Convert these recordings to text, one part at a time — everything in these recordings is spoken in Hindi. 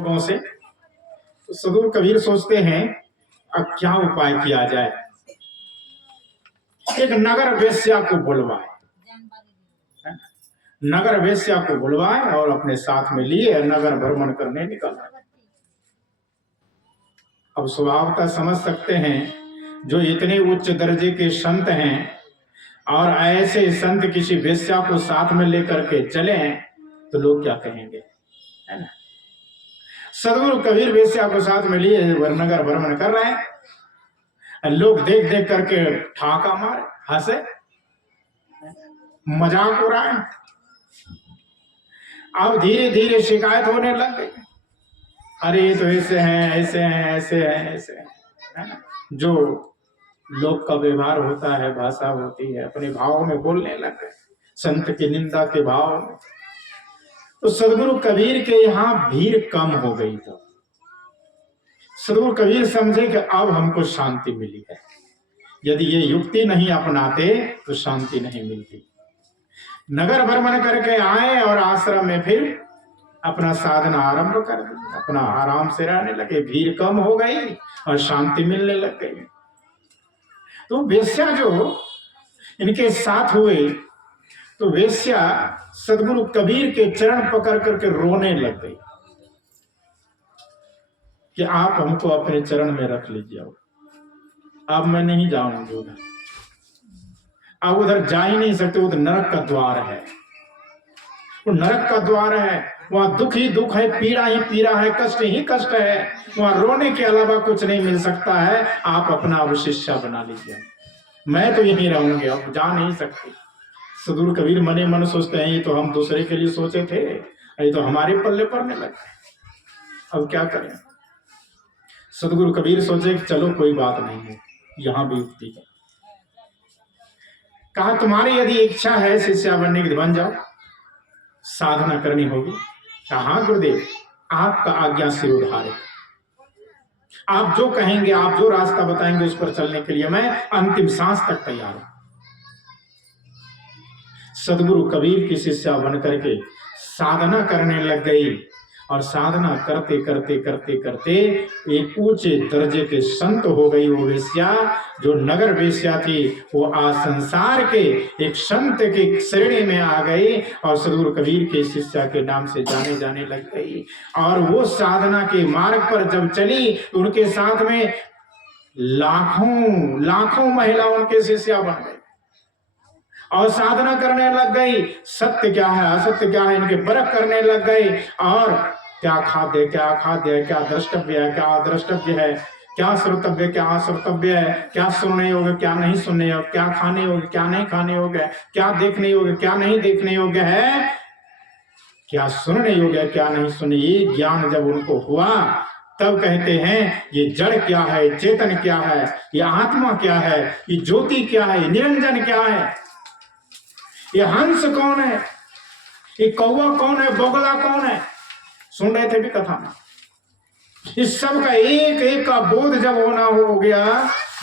लोगों से। तो सदगुरु कबीर सोचते हैं अब क्या उपाय किया जाए। एक नगर वेश्या को बुलवाए, नगर वेश्या को बुलवाए और अपने साथ में लिए नगर भ्रमण करने निकला। अब स्वभावतः समझ सकते हैं जो इतने उच्च दर्जे के संत हैं और ऐसे संत किसी वेश्या को साथ में लेकर के चले तो लोग क्या कहेंगे, है ना। सदगुरु कबीर वेश्या को साथ में लिए नगर भ्रमण कर रहे हैं। लोग देख देख करके ठाका मारे, हंसे, मजाक हो रहा है। अब धीरे धीरे शिकायत होने लग गई, अरे ये तो ऐसे हैं, ऐसे हैं, ऐसे हैं, ऐसे हैं, है ना। जो लोग का व्यवहार होता है, भाषा होती है, अपने भाव में बोलने लग गए, संत की निंदा के भाव में। तो सदगुरु कबीर के यहाँ भीड़ कम हो गई। तो सदगुरु कबीर समझे कि अब हमको शांति मिली है। यदि ये युक्ति नहीं अपनाते तो शांति नहीं मिलती। नगर भ्रमण करके आए और आश्रम में फिर अपना साधना आरंभ कर दिया, अपना आराम से रहने लगे। भीड़ कम हो गई और शांति मिलने लग गई। तो वेश्या जो इनके साथ हुए, तो वेश्या सदगुरु कबीर के चरण पकड़ करके रोने लग गई कि आप हमको अपने चरण में रख लीजिए, अब मैं नहीं जाऊंगी उधर, अब उधर जा ही नहीं सकते, उधर नरक का द्वार है, वो नरक का द्वार है, वहां दुख ही दुख है, पीड़ा ही पीड़ा है, कष्ट ही कष्ट है, वहां रोने के अलावा कुछ नहीं मिल सकता है। आप अपना अवशिष्य बना लीजिए, मैं तो यहीं रहूंगी, अब जा नहीं सकती। सदगुरु कबीर मने मन सोचते हैं ये तो हम दूसरे के लिए सोचे थे, ये तो हमारे पल्ले पड़ने लगे, अब क्या करें। सदगुरु कबीर सोचे कि चलो कोई बात नहीं है, यहां भी युक्ति है। कहा तुम्हारी यदि इच्छा है शिष्या बनने की बन जाओ, साधना करनी होगी। कहा गुरुदेव आपका आज्ञा सिर उधारे, आप जो कहेंगे, आप जो रास्ता बताएंगे उस पर चलने के लिए मैं अंतिम सांस तक तैयार हूं। सदगुरु कबीर की शिष्या बन करके साधना करने लग गई और साधना करते करते करते करते एक ऊंचे दर्जे के संत हो गई। वो वेश्या जो नगर वेश्या थी वो आज संसार के एक संत के श्रेणी में आ गई और सदगुरु कबीर के शिष्या के नाम से जाने लग गई। और वो साधना के मार्ग पर जब चली तो उनके साथ में लाखों लाखों महिला उनके शिष्या बन गई और साधना करने लग गई। सत्य क्या है, असत्य क्या है, इनके परख करने लग गई। और क्या खाद्य, क्या अखाद्य, क्या द्रष्टव्य है, क्या अद्रष्टव्य है, क्या श्रोतव्य, क्या अश्रोतव्य है, क्या सुनने योग्य, क्या नहीं सुनने योग्य, क्या खाने योग्य, क्या नहीं खाने योग्य, क्या देखने योग्य, क्या नहीं देखने योग्य है, क्या सुनने योग्य, क्या नहीं सुनने। ये ज्ञान जब उनको हुआ तब कहते हैं ये जड़ क्या है, चेतन क्या है, ये आत्मा क्या है, ये ज्योति क्या है, निरंजन क्या है, ये हंस कौन है, ये कौवा कौन है, बोगला कौन है। सुन रहे थे भी कथा में। इस सब का एक एक का बोध जब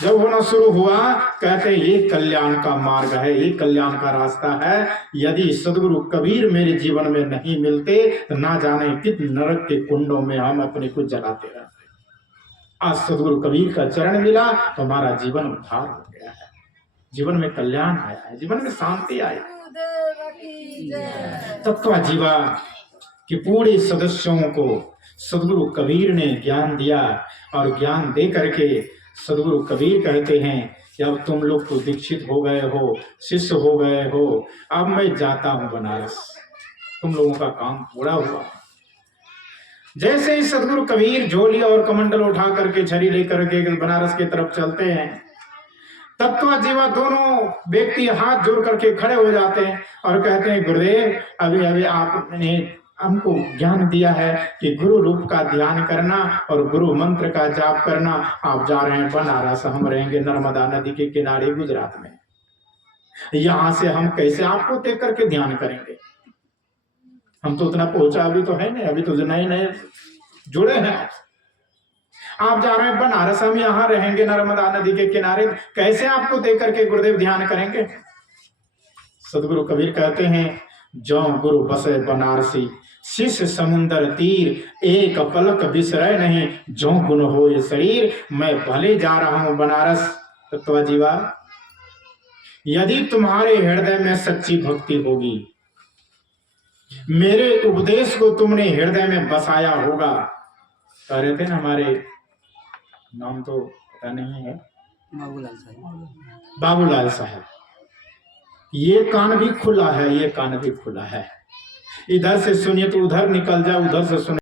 होना शुरू हुआ, कहते ये कल्याण का मार्ग है, ये कल्याण का रास्ता है। यदि सदगुरु कबीर मेरे जीवन में नहीं मिलते तो ना जाने कितने नरक के कुंडों में हम अपने को जलाते रहते। आज सदगुरु कबीर का चरण मिला तो हमारा जीवन उद्धार हो गया है, जीवन में कल्याण आया है, जीवन में शांति आई। तत्व जीवा कि पूरे सदस्यों को सदगुरु कबीर ने ज्ञान दिया और ज्ञान दे करके सदगुरु कबीर कहते हैं कि अब तुम लोग तो दीक्षित हो गए हो, शिष्य हो गए हो, अब मैं जाता हूं बनारस, तुम लोगों का काम पूरा हुआ। जैसे ही सदगुरु कबीर झोली और कमंडल उठा करके छड़ी लेकर के बनारस की तरफ चलते हैं, तत्व जीवा दोनों व्यक्ति हाथ जोड़ करके खड़े हो जाते हैं और कहते हैं गुरुदेव अभी अभी आपने हमको ज्ञान दिया है कि गुरु रूप का ध्यान करना और गुरु मंत्र का जाप करना। आप जा रहे हैं बनारस, हम रहेंगे नर्मदा नदी के किनारे गुजरात में, यहां से हम कैसे आपको देख करके ध्यान करेंगे, हम तो उतना पहुंचा अभी तो है नहीं, अभी तो नए नए जुड़े हैं। आप जा रहे हैं बनारस, हम यहाँ रहेंगे नर्मदा नदी के किनारे, कैसे आपको देख करके गुरुदेव ध्यान करेंगे। सदगुरु कबीर कहते हैं जो गुरु बसे बनारसी शीश समुंदर तीर एक पलक बिसरे नहीं, जो गुण हो ये शरीर मैं भले जा रहा हूं बनारस। तत्व जीवा, यदि तुम्हारे हृदय में सच्ची भक्ति होगी, मेरे उपदेश को तुमने हृदय में बसाया होगा। कह रहे थे ना, हमारे नाम तो पता नहीं है, बाबूलाल साहब, बाबूलाल साहब। ये कान भी खुला है, ये कान भी खुला है। इधर से सुनिए तो उधर निकल जाए, उधर से सुनिए